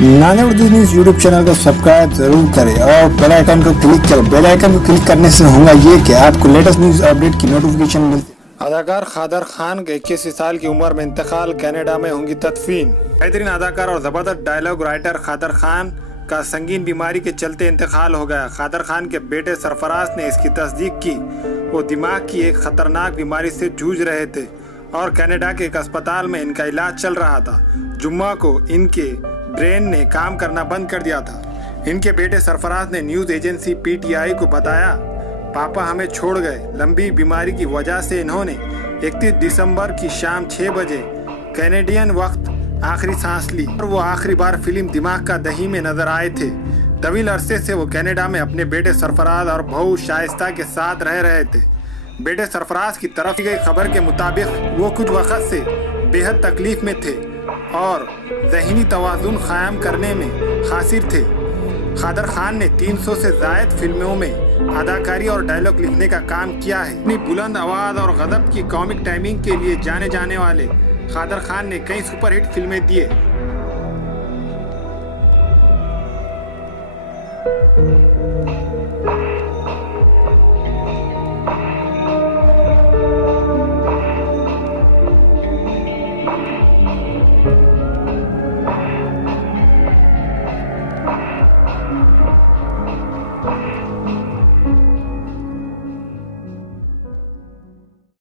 नाने Urdu news YouTube channel को subscribe जरूर करें और बेल आइकन को क्लिक करें। बेल आइकन को क्लिक करने से होगा ये कि आपको लेटेस्ट न्यूज़ अपडेट की नोटिफिकेशन मिलती है। अदाकार खादर खान के 21 साल की उम्र में इंतकाल, कनाडा में होंगी तदफीन। बेहतरीन अदाकार और ज़बरदस्त डायलॉग राइटर खादर खान का संगीन बीमारी के चलते इंतकाल हो गया। खादर खान के बेटे सरफराज ने इसकी तस्दीक की। वो दिमाग की एक खतरनाक बीमारी से जूझ रहे थे और कनाडा के एक अस्पताल में इनका इलाज चल रहा था। जुम्मा को इनके ब्रेन ने काम करना बंद कर दिया था। इनके बेटे सरफराज ने न्यूज़ एजेंसी पीटीआई को बताया, पापा हमें छोड़ गए। लंबी बीमारी की वजह से इन्होंने 31 दिसंबर की शाम 6 बजे कैनेडियन वक्त आखिरी सांस ली और वो आखिरी बार फिल्म दिमाग का दही में नजर आए थे। तवील अरसे से वो कनाडा में अपने बेटे सरफराज और बहू शाइस्ता के साथ रह रहे थे। बेटे सरफराज की तरफ की गई खबर के मुताबिक वो कुछ वक्त से बेहद तकलीफ में थे और ज़हनी तवाज़ुन क़ायम करने में क़ासिर थे। खादर खान ने 300 से ज़ायद फिल्मों में अदाकारी और डायलॉग लिखने का काम किया है। अपनी बुलंद आवाज़ और गज़ब की कॉमिक टाइमिंग के लिए जाने जाने वाले खादर खान ने कई सुपरहिट फिल्में दिए।